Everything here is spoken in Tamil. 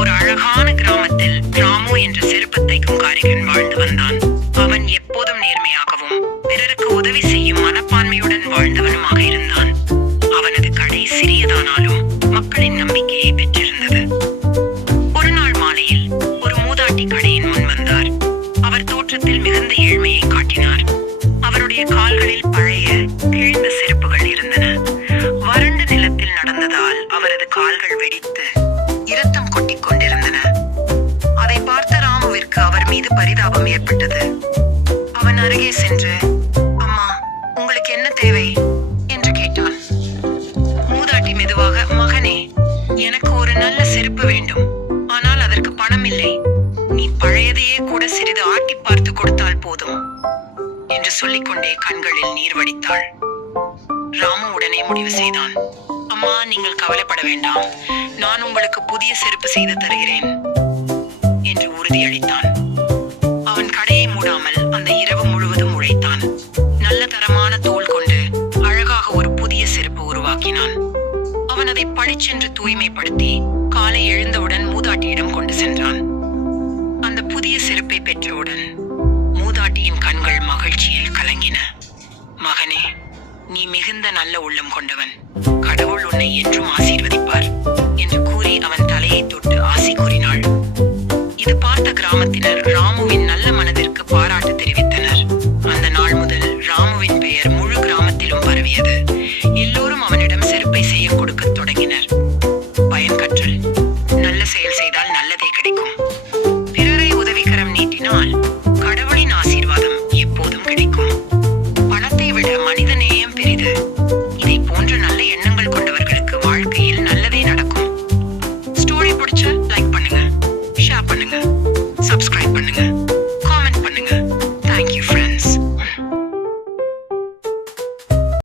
ஒரு அழகான கிராமத்தில் ராமு என்ற செருப்பு தைக்கும் காரிகன் வாழ்ந்து வந்தான். அவன் எப்போதும் நேர்மையாகவும் பிறருக்கு உதவி செய்யும் மனப்பான்மையுடன் வாழ்ந்தவனுமாக இருந்தான். அவனது கடை சிறியதானாலும் மக்களின் நம்பிக்கையை பெற்றிருந்தது. ஒரு நாள் மாலையில் ஒரு மூதாட்டி கடையின் முன் வந்தார். அவர் தோற்றத்தில் மிகுந்த ஏழ்மையை காட்டினார். அவருடைய கால்களில் பழைய கிழிந்த செருப்புகள் இருந்தன. வறண்ட நிலத்தில் நடந்ததால் அவரது கால்கள் வெடித்து இரத்தம் கொட்டிக் கொண்டிருந்தன. அதை பார்த்த ராமுவிற்கு அவர் மீது பரிதாபம் ஏற்பட்டது. அவன் அருகே சென்று, அம்மா, உங்களுக்கு என்ன தேவை என்று கேட்டான். மூதாட்டி மெதுவாக, மகனே, எனக்கு ஒரு நல்ல செருப்பு வேண்டும். ஆனால் அதற்கு பணம் இல்லை. நீ பழையதையே கூட சிறிது ஆட்டி பார்த்து கொடுத்தால் போதும் என்று சொல்லிக்கொண்டே கண்களில் நீர் வடித்தாள். ராமு உடனே முடிவு செய்தான். அம்மா, நீங்கள் கவலைப்பட வேண்டாம். நான் உங்களுக்கு புதிய செருப்பு செய்து தருகிறேன் என்று உறுதியளித்தான். அவன் கடையை மூடாமல் அந்த இரவு முழுவதும் உழைத்தான். நல்ல தரமான தோல் கொண்டு அழகாக ஒரு புதிய செருப்பு உருவாக்கினான். அவன் அதை பளிச்சென்று தூய்மைப்படுத்தி காலை எழுந்தவுடன் மூதாட்டியிடம் கொண்டு சென்றான். அந்த புதிய செருப்பை பெற்றவுடன் மூதாட்டியின் கண்கள் மகிழ்ச்சியில் கலங்கின. மகனே, நீ மிகுந்த நல்ல உள்ளம் கொண்டவன். கடவுள் உன்னை என்றும் ஆசீர்வதிப்பார் என்று கூறி அவன் தலையை தொட்டு ஆசி கூறினாள். இது பார்த்த கிராமத்தினர் ராமுவின் நல்ல மனதிற்கு பாராட்டு தெரிவித்தனர். அந்த நாள் முதல் ராமுவின் பெயர் முழு கிராமத்திலும் பரவியது. எல்லோரும் அவனிடம் செருப்பை செய்ய கொடுக்க தொடங்கினர். பயன் கற்றல். நல்ல செயல் செய்தால் நல்லதே கிடைக்கும். பிறரை உதவிக்கரம் நீட்டினால் கடவுளின் ஆசீர்வாதம் எப்போதும் கிடைக்கும். பணத்தை விட மனித நேயம் பெரிது. இதை போன்ற நல்ல எண்ணங்கள் கொண்டவர்களுக்கு வாழ்க்கையில் நல்லதே நடக்கும். ஸ்டோரி பிடிச்ச லைக் பண்ணுங்க, ஷேர் பண்ணுங்க, சப்ஸ்கிரைப் பண்ணுங்க.